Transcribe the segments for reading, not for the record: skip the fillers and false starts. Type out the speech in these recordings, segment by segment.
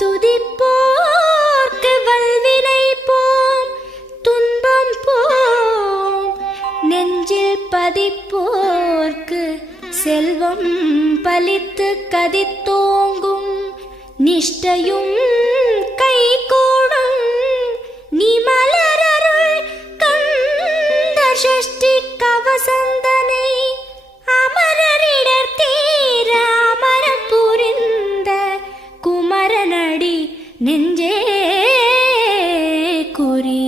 துதிப்போர்க்கு வல்வினை போம் துன்பம் போம், நெஞ்சில் பதிப்போர்க்கு செல்வம் பலித்து கதித்தோங்கும், நிஷ்டையும் கைகூடும் நீ மலரருள் கந்த சஷ்டி கவசந்தனை, அமரரிடர் தீர அமரம் புரிந்த குமரனடி நெஞ்சே குறி.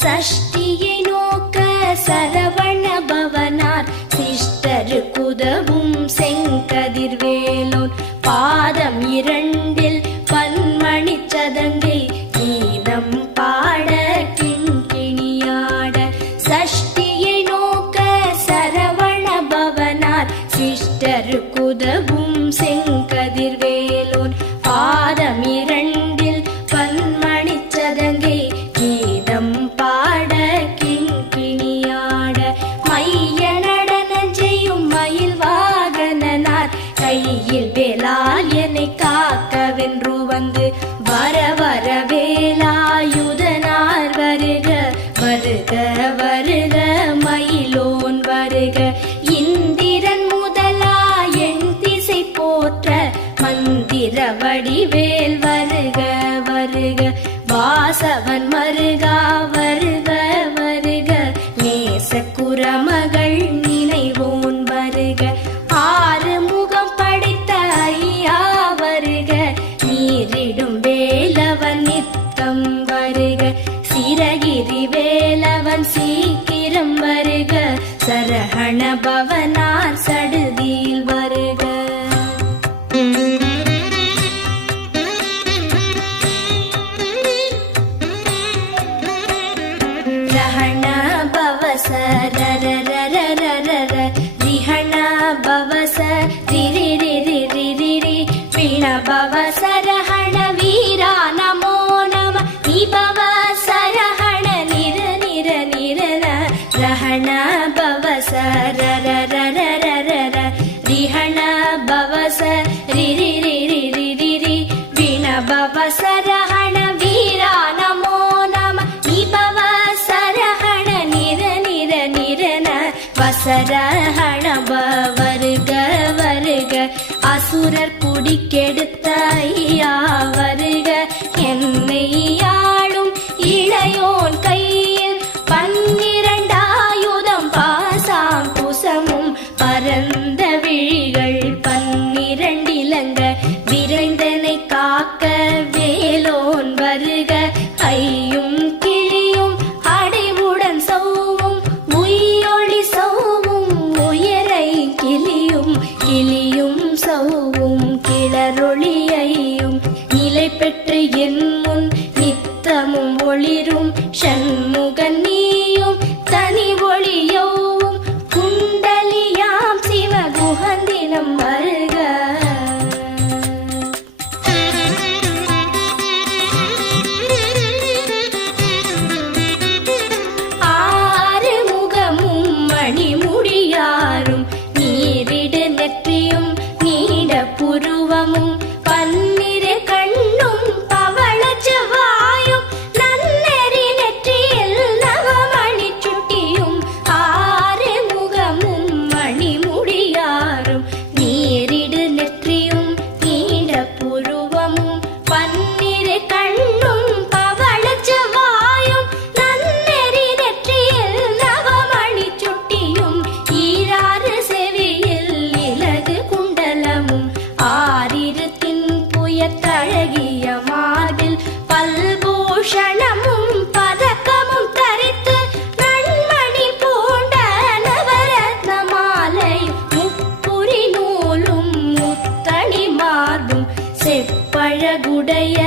சஷ்டியை நோக்க சரவண பவனார் சிஷ்டருக்குதவும் செங்கதிர்வேலோன், பாதம் இரண்டில் பன்மணி சதங்கை கீதம் பாட கிண்கிணியாட. சஷ்டியை நோக்க சரவண பவனார் சிஷ்டருக்குதவும் செங்கதிர்வேலோன், பாதம் இரண்டில் பன்மணி சதங்கை கீதம் பாட கிண்கிணியாட. மைய நடன செய்யும் மயில் வாகனனார் கையில் வேலால் என்னை காக்கவென்று வந்து, வர வர வேலாயுதனார் வருக வருக வருக மயிலோன் வருக. இந்திரன் முதலா என் திசை போற்ற மந்திர வடிவேல் வருக வருக. வாசவன் மருகா வருக வருக, நேச குரமகள் நினைவோன் வருக. ஆறு முகம் படைத்த ஐயா வருக, நீரிடும் வேலவன் நித்தம் வருக. சிரகிரி வேலவன் சீக்கிரம் வருக, சரஹண பவனார் சடுதியில் வருக. ரஹண பவச ரர ரர ரர ர, ரிஹண பவச ரிரி ரிரி ரிரி ரி, வீண பவச ரஹண வீரா நமோ நம, நிபவ சரஹண நிர நிர நிரன. ரஹண பவச ரர ரர ரர ர, ரிஹண பவச ரிரி ரிரி ரிரி ரி, வீண பவச ரஹண வீரா நமோ நம, நிபவ சரஹண நிர நிர நிரன. வசரஹண வருக வருக, அசுரர் குடிக்கெடுத்த ஐயா வருக. என்னை ஆளும் இளையோன் கையில் பன்னிரண்டாயுதம் பாசாம் குசமும் பரந்த விழிகள் பன்னிரண்டிலங்க, விரைந்தனை காக்க வேலோன் வருக. ஐயும் கிளியும் அடைவுடன் சௌவும் உய்யொளி சௌவும் உயரை கிளியும் கிளியும் சௌவும் கிளரொளியையும் நிலை பெற்று என் முன் நித்தமும் ஒளிரும் ஷண்முகன் நீயும் தனி ஒளியவும் குண்டலியாம் சிவகுகந்தினம் வருக. ஆறு முகமும் மணிமுடியாரும் நீரிடு நெற்றியும் நீட புருவமும் பன்னிரு கண்ணும் பவள செவ்வாயும் நன்னெறி நெற்றியில் நவமணி சுட்டியும். ஆறு முகமும் மணிமுடியாரும் நீரிடு நெற்றியும் நீட புருவமும் பன்னிரு கண்ணும் பவள செவ்வாயும் நன்னெறி நெற்றியில் நவமணி சுட்டியும். ஈராறு செவியில் இலகு குண்டலமும் ஆறிரு தின்புயத்தழகிய மார்பில் பல்பூஷணமும் பதக்கமும் தரித்து நன்மணி பூண்ட நவரத்ன மாலை முப்புரி நூலும் முத்தணி மார்பும் செப்பழகுடைய